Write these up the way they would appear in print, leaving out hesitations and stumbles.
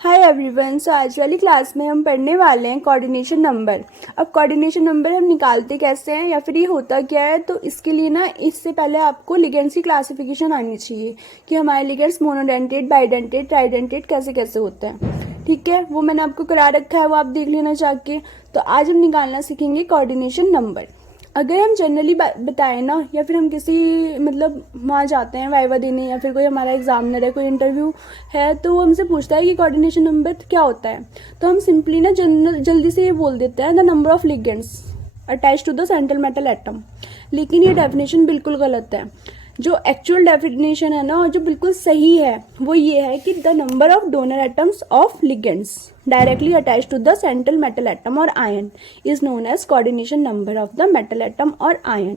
Hi everyone. सो आज वाली class में हम पढ़ने वाले हैं कोऑर्डिनेशन नंबर। अब कोऑर्डिनेशन नंबर हम निकालते कैसे हैं या फिर ये होता क्या है, तो इसके लिए ना इससे पहले आपको लिगेंड्स की क्लासिफिकेशन आनी चाहिए कि हमारे लिगेंड्स मोनोडेंटेट, बाइडेंटेट, ट्राइडेंटेट कैसे कैसे होते हैं। ठीक है, वो मैंने आपको करा रखा है, वो आप देख लेना चाह के। तो आज हम निकालना सीखेंगे कोऑर्डिनेशन नंबर। अगर हम जनरली बताएं ना, या फिर हम किसी मतलब वहाँ जाते हैं वाइवा देने, या फिर कोई हमारा एग्जामिनर है, कोई इंटरव्यू है, तो वो हमसे पूछता है कि कोऑर्डिनेशन नंबर क्या होता है, तो हम सिंपली ना जल्दी से ये बोल देते हैं the number of ligands attach to the central metal atom. लेकिन ये डेफिनेशन बिल्कुल गलत है। जो एक्चुअल डेफिनेशन है ना, और जो बिल्कुल सही है, वो ये है कि the number of donor atoms of ligands directly attach to the central metal atom और ion is known as coordination number of the metal atom और आयन।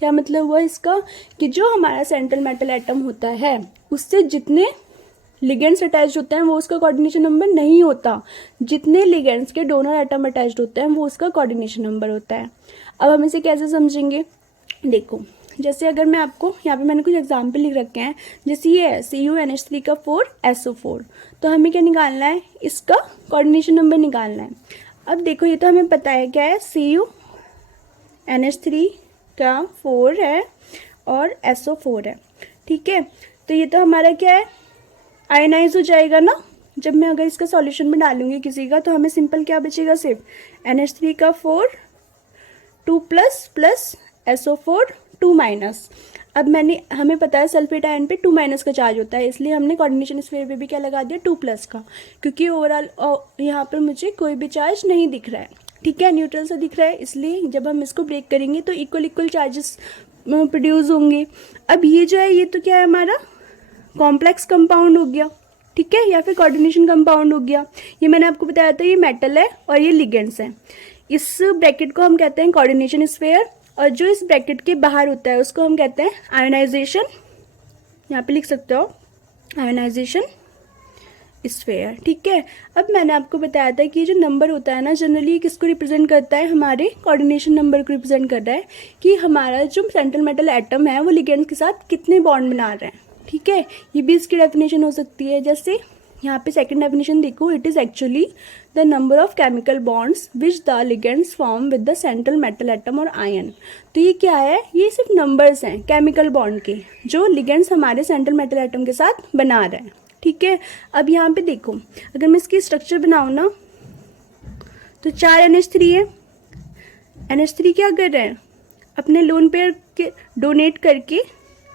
क्या मतलब हुआ इसका, कि जो हमारा सेंट्रल मेटल एटम होता है उससे जितने लिगेंड्स अटैच होते हैं वो उसका कोऑर्डिनेशन नंबर नहीं होता, जितने लिगेंड्स के डोनर एटम अटैच होते हैं वो उसका कोऑर्डिनेशन नंबर होता है। अब हम इसे कैसे समझेंगे, देखो। जैसे अगर मैं आपको यहाँ पे मैंने कुछ एग्जाम्पल लिख रखे हैं, जैसे ये है CuNH3 का 4SO4, तो हमें क्या निकालना है, इसका कोऑर्डिनेशन नंबर निकालना है। अब देखो, ये तो हमें पता है क्या है, CuNH3 का 4 है और SO4 है। ठीक है, तो ये तो हमारा क्या है, आयनाइज हो जाएगा ना। जब मैं अगर इसका सॉल्यूशन में डालूंगी किसी का, तो हमें सिंपल क्या बचेगा, सिर्फ NH3 का 4 2 प्लस प्लस SO4 2 माइनस। अब हमें पता है सल्फेट आयन पे 2 माइनस का चार्ज होता है, इसलिए हमने कोऑर्डिनेशन स्फीयर पे भी क्या लगा दिया, 2 प्लस का, क्योंकि ओवरऑल यहाँ पर मुझे कोई भी चार्ज नहीं दिख रहा है। ठीक है, न्यूट्रल सा दिख रहा है, इसलिए जब हम इसको ब्रेक करेंगे तो इक्वल इक्वल चार्जेस प्रोड्यूस होंगे। अब ये जो है, ये तो क्या है, हमारा कॉम्प्लेक्स कंपाउंड हो गया। ठीक है, या फिर कोऑर्डिनेशन कंपाउंड हो गया। ये मैंने आपको बताया था, ये मेटल है और ये लिगेंड्स हैं। इस ब्रैकेट को हम कहते हैं कोऑर्डिनेशन स्फीयर, और जो इस ब्रैकेट के बाहर होता है उसको हम कहते हैं आयोनाइजेशन। यहाँ पे लिख सकते हो आयोनाइजेशन स्फीयर। ठीक है, अब मैंने आपको बताया था कि जो नंबर होता है ना, जनरली किसको रिप्रेजेंट करता है, हमारे कोऑर्डिनेशन नंबर को रिप्रेजेंट कर रहा है कि हमारा जो सेंट्रल मेटल एटम है वो लिगेंड्स के साथ कितने बॉन्ड बना रहे हैं। ठीक है, ये भी इसकी डेफिनेशन हो सकती है। जैसे यहाँ पे सेकंड डेफिनेशन देखो, it is actually the number of chemical bonds which the ligands form with the central metal atom और आयन। तो ये क्या है, ये सिर्फ नंबर्स हैं केमिकल बॉन्ड के, जो लिगेंड्स हमारे सेंट्रल मेटल एटम के साथ बना रहे हैं। ठीक है, अब यहाँ पे देखो, अगर मैं इसकी स्ट्रक्चर बनाऊँ ना, तो 4 NH3 है। NH3 क्या कर रहे हैं, अपने लोन पेयर के डोनेट करके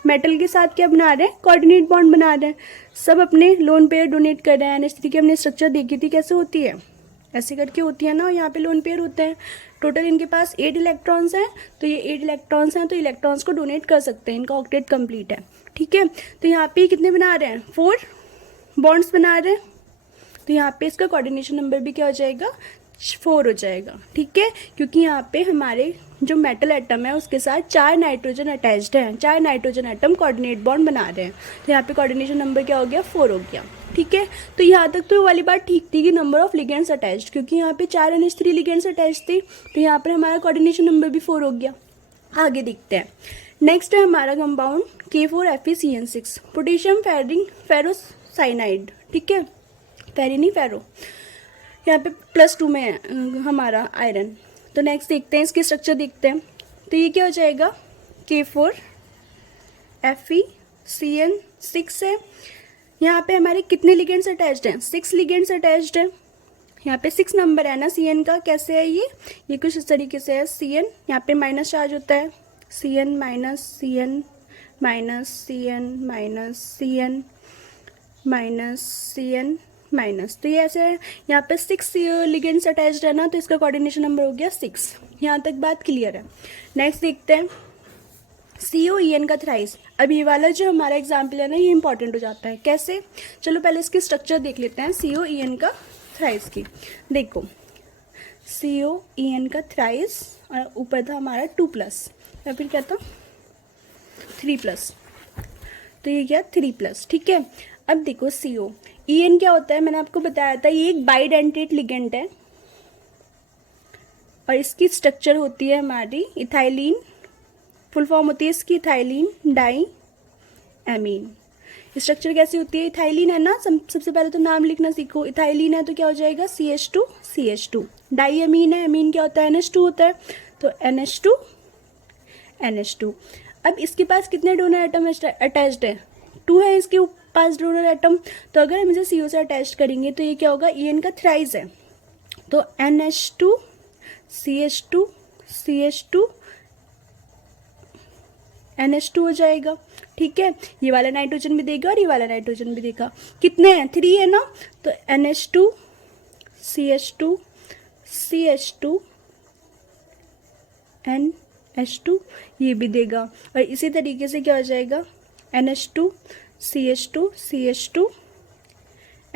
मेटल के साथ क्या बना रहे हैं, कोऑर्डिनेट बॉन्ड बना रहे हैं। सब अपने लोन पेयर डोनेट कर रहे हैं। NH3 की हमने स्ट्रक्चर देखी थी, कैसे होती है, ऐसे करके होती है ना, यहाँ पे लोन पेयर होते हैं। टोटल इनके पास 8 इलेक्ट्रॉन्स हैं, तो ये 8 इलेक्ट्रॉन्स हैं, तो इलेक्ट्रॉन्स को डोनेट कर सकते हैं, इनका ऑक्टेट कंप्लीट है। ठीक है, तो यहाँ पे कितने बना रहे हैं, 4 बॉन्ड्स बना रहे हैं, तो यहाँ पे इसका कोऑर्डिनेशन नंबर भी क्या हो जाएगा, 4 हो जाएगा। ठीक है, क्योंकि यहाँ पे हमारे जो मेटल एटम है उसके साथ 4 नाइट्रोजन अटैच्ड हैं, 4 नाइट्रोजन एटम कोऑर्डिनेट बॉन्ड बना रहे हैं, तो यहाँ पे कोऑर्डिनेशन नंबर क्या हो गया, 4 हो गया। ठीक है, तो यहाँ तक तो वाली बात ठीक थी कि नंबर ऑफ लिगेंड्स अटैच्ड, क्योंकि यहाँ पे 4 NH3 लिगेंड्स अटैच्ड थी, तो यहाँ पर हमारा कोऑर्डिनेशन नंबर भी 4 हो गया। आगे देखते हैं, नेक्स्ट है हमारा कंपाउंड K4FeCN6 पोटेशियम फेरोसाइनाइड। ठीक है, फेरी नहीं फेरो, यहाँ पे +2 में है हमारा आयरन। तो नेक्स्ट देखते हैं, इसकी स्ट्रक्चर देखते हैं। तो ये क्या हो जाएगा, K4FeCN6 है। यहाँ पे हमारे कितने लिगेंड्स अटैच्ड हैं, 6 लिगेंड्स अटैच्ड हैं। यहाँ पे 6 नंबर है ना CN का, कैसे है ये कुछ इस तरीके से है। CN यहाँ पे माइनस चार्ज होता है, CN minus CN minus CN minus CN minus CN minus, तो ये ऐसे है। यहाँ पे 6 लिगेंड्स अटैच्ड है ना, तो इसका कोऑर्डिनेशन नंबर हो गया 6। यहाँ तक बात क्लियर है। नेक्स्ट देखते हैं COEN का थ्राइस। अब ये वाला जो हमारा एग्जाम्पल है ना, ये इंपॉर्टेंट हो जाता है। कैसे, चलो पहले इसकी स्ट्रक्चर देख लेते हैं COEN का थ्राइस की। देखो, COEN का थ्राइस, और ऊपर था हमारा 2 प्लस, या फिर क्या था 3 प्लस, तो ये क्या 3 प्लस। ठीक है, अब देखो EN क्या होता है, मैंने आपको बताया था, ये एक बाइडेंटेट लिगेंड है, और इसकी स्ट्रक्चर होती है हमारी इथाइलिन, फुल फॉर्म होती है इसकी इथाइलिन डाई एमीन। स्ट्रक्चर कैसी होती है, इथाइलिन है ना, सबसे पहले तो नाम लिखना सीखो। इथाइलिन है तो क्या हो जाएगा CH2 CH2। डाईअमीन है, अमीन क्या होता है NH2 होता है, तो NH2 NH2। अब इसके पास कितने डोनर एटम अटैच्ड है, 2 है इसके पास डोनर एटम। तो अगर हम इसे CO से अटैच करेंगे तो ये क्या होगा, EN का थ्राइस है, तो NH2 CH2 CH2 NH2 हो जाएगा। ठीक है, ये वाला नाइट्रोजन भी देगा और ये वाला नाइट्रोजन भी देगा। कितने हैं, 3 है ना, तो NH2 CH2 CH2 NH2 ये भी देगा। और इसी तरीके से क्या हो जाएगा, NH2 CH2 CH2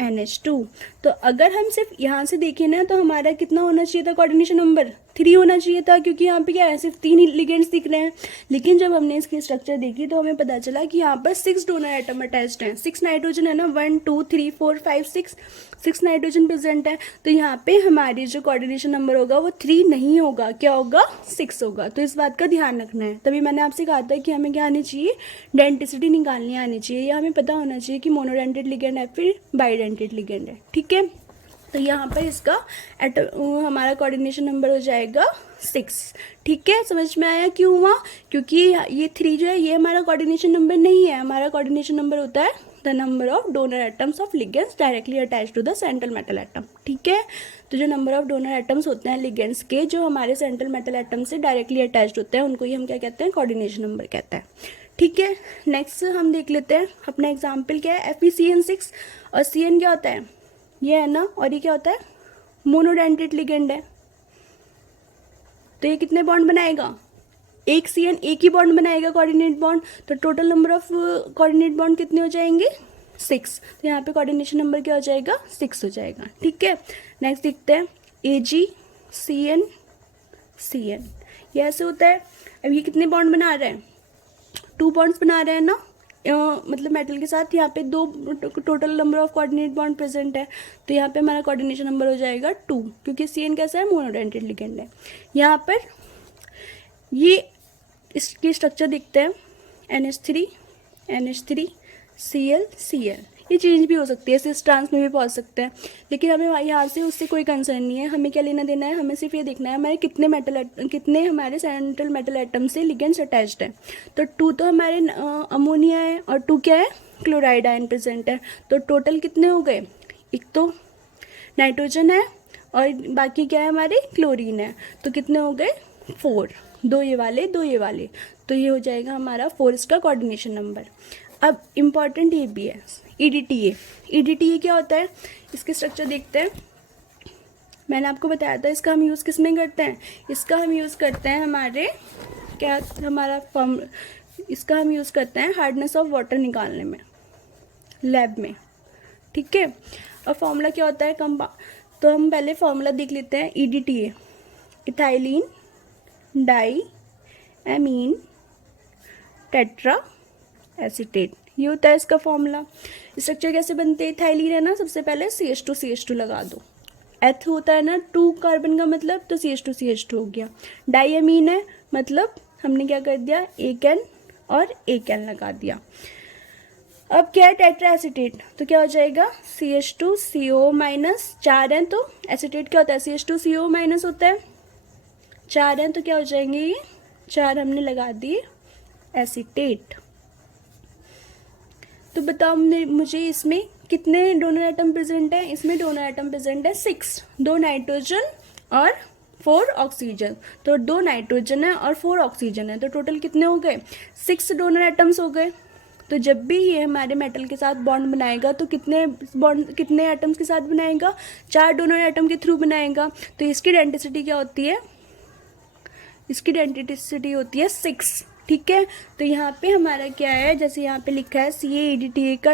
NH2। तो अगर हम सिर्फ यहाँ से देखें ना तो हमारा कितना होना चाहिए था कोऑर्डिनेशन नंबर, 3 होना चाहिए था, क्योंकि यहाँ पे क्या है सिर्फ 3 ही लिगेंड्स दिख रहे हैं। लेकिन जब हमने इसकी स्ट्रक्चर देखी तो हमें पता चला कि यहाँ पर 6 डोनर एटम अटैच्ड हैं, 6 नाइट्रोजन है ना, 1 2 3 4 5 6 नाइट्रोजन प्रेजेंट है। तो यहाँ पे हमारी जो कोऑर्डिनेशन नंबर होगा वो 3 नहीं होगा, क्या होगा 6 होगा। तो इस बात का ध्यान रखना है। तभी मैंने आपसे कहा था कि हमें क्या आनी चाहिए, डेंटिसिटी निकालनी आनी चाहिए, या हमें पता होना चाहिए कि मोनोडेंटेड लिगेंड है फिर बाइडेंटेड लिगेंड है। ठीक है, तो यहाँ पर इसका हमारा कोऑर्डिनेशन नंबर हो जाएगा 6। ठीक है, समझ में आया क्यों हुआ, क्योंकि ये 3 जो है ये हमारा कोऑर्डिनेशन नंबर नहीं है, हमारा कोऑर्डिनेशन नंबर होता है the number of donor atoms of ligands directly attach to the central metal atom. ठीक है, तो जो नंबर ऑफ डोनर एटम्स होते हैं लिगेंड्स के जो हमारे सेंट्रल मेटल एटम से डायरेक्टली अटैच्ड होते हैं उनको ही हम क्या कहते हैं, कोऑर्डिनेशन नंबर कहते हैं। ठीक है, नेक्स्ट हम देख लेते हैं अपना एग्जाम्पल क्या है, FeCN6 और CN क्या होता है, ये है ना, और ये क्या होता है, मोनोडेंटेड लिगेंड है। तो ये कितने बॉन्ड बनाएगा, एक CN एक ही बॉन्ड बनाएगा कोऑर्डिनेट बॉन्ड, तो total number of coordinate bond कितने हो जाएंगे 6। तो यहाँ पे कोऑर्डिनेशन नंबर क्या हो जाएगा 6 हो जाएगा। ठीक है, नेक्स्ट देखते हैं AgCN CN, ये ऐसे होता है। अब ये कितने बॉन्ड बना रहे हैं, 2 बॉन्ड्स बना रहे हैं ना, मतलब मेटल के साथ यहाँ पे 2 total number of coordinate bond present है। तो यहाँ पे हमारा कोऑर्डिनेशन नंबर हो जाएगा 2, क्योंकि CN कैसा है, मोनोडेंटेड लिगेंड है। यहाँ पर ये इसकी स्ट्रक्चर दिखते हैं NH3 NH3 Cl Cl, ये चेंज भी हो सकती है, सिस ट्रांस में भी पहुंच सकते हैं, लेकिन हमें यहाँ से उससे कोई कंसर्न नहीं है। हमें क्या लेना देना है, हमें सिर्फ ये देखना है हमारे कितने हमारे सेंट्रल मेटल एटम से लिगेंड्स अटैच्ड है। तो 2 तो हमारे अमोनिया है और 2 क्या है, क्लोराइड आयन प्रेजेंट है। तो टोटल कितने हो गए, एक तो नाइट्रोजन है और बाकी क्या है हमारे क्लोरीन है, तो कितने हो गए 4, 2 ये वाले 2 ये वाले, तो ये हो जाएगा हमारा 4 इसका कोऑर्डिनेशन नंबर। अब इम्पॉर्टेंट ये भी है EDTA क्या होता है, इसके स्ट्रक्चर देखते हैं। मैंने आपको बताया था इसका हम यूज़ किस में करते हैं, इसका हम यूज़ करते हैं हमारे क्या हमारा फॉर्म, इसका हम यूज़ करते हैं हार्डनेस ऑफ वाटर निकालने में लैब में। ठीक है, और फॉर्मूला क्या होता है तो हम पहले फॉर्मूला देख लेते हैं। EDTA ethylene di amine tetra acetate, ये होता है इसका फॉर्मूला। स्ट्रक्चर कैसे बनते हैं, इथाइलिन है ना, सबसे पहले CH2 लगा दो, एथ होता है ना 2 कार्बन का मतलब, तो CH2 हो गया। डाईअमीन है मतलब हमने क्या कर दिया, एक N और एक N लगा दिया। अब क्या है टेट्रा एसीटेट, तो क्या हो जाएगा CH2CO माइनस, 4 हैं तो एसीटेट क्या होता है, CH2CO माइनस होता है, 4 हैं तो क्या हो जाएंगे ये 4 हमने लगा दिए एसीटेट। तो बताओ मुझे इसमें कितने डोनर एटम प्रेजेंट है, इसमें डोनर एटम प्रेजेंट है 6, 2 नाइट्रोजन और 4 ऑक्सीजन। तो 2 नाइट्रोजन है और 4 ऑक्सीजन है, तो टोटल कितने हो गए 6 डोनर एटम्स हो गए। तो जब भी ये हमारे मेटल के साथ बॉन्ड बनाएगा तो कितने एटम्स के साथ बनाएगा, 4 डोनर एटम के थ्रू बनाएगा। तो इसकी डेंसिटी क्या होती है, इसकी डेंसिटी होती है 6। ठीक है, तो यहाँ पे हमारा क्या है, जैसे यहाँ पे लिखा है CA-EDTA का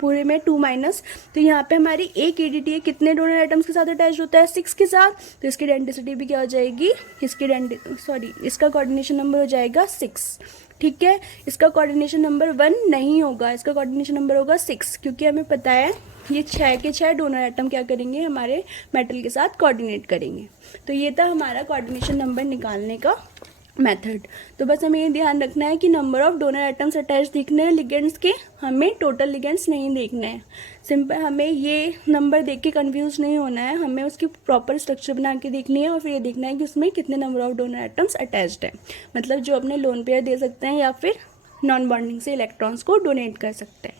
पूरे में 2 माइनस, तो यहाँ पे हमारी एक EDTA कितने डोनर एटम्स के साथ अटैच होता है 6 के साथ, तो इसकी डेंसिटी भी क्या हो जाएगी, इसका कोऑर्डिनेशन नंबर हो जाएगा 6। ठीक है, इसका कोऑर्डिनेशन नंबर 1 नहीं होगा, इसका कोऑर्डिनेशन नंबर होगा 6, क्योंकि हमें पता है ये 6 के 6 डोनर एटम क्या करेंगे, हमारे मेटल के साथ कोऑर्डिनेट करेंगे। तो ये था हमारा कोऑर्डिनेशन नंबर निकालने का मेथड। तो बस हमें ये ध्यान रखना है कि number of donor atoms attach दिखने हैं लिगेंड्स के, हमें टोटल लिगेंड्स नहीं देखने हैं। सिंपल हमें ये नंबर देख के कंफ्यूज नहीं होना है, हमें उसकी प्रॉपर स्ट्रक्चर बना के देखनी है और फिर ये देखना है कि उसमें कितने number of donor atoms attached है, मतलब जो अपने लोन पेयर दे सकते हैं या फिर नॉन बॉन्डिंग से इलेक्ट्रॉन्स को डोनेट कर सकते हैं।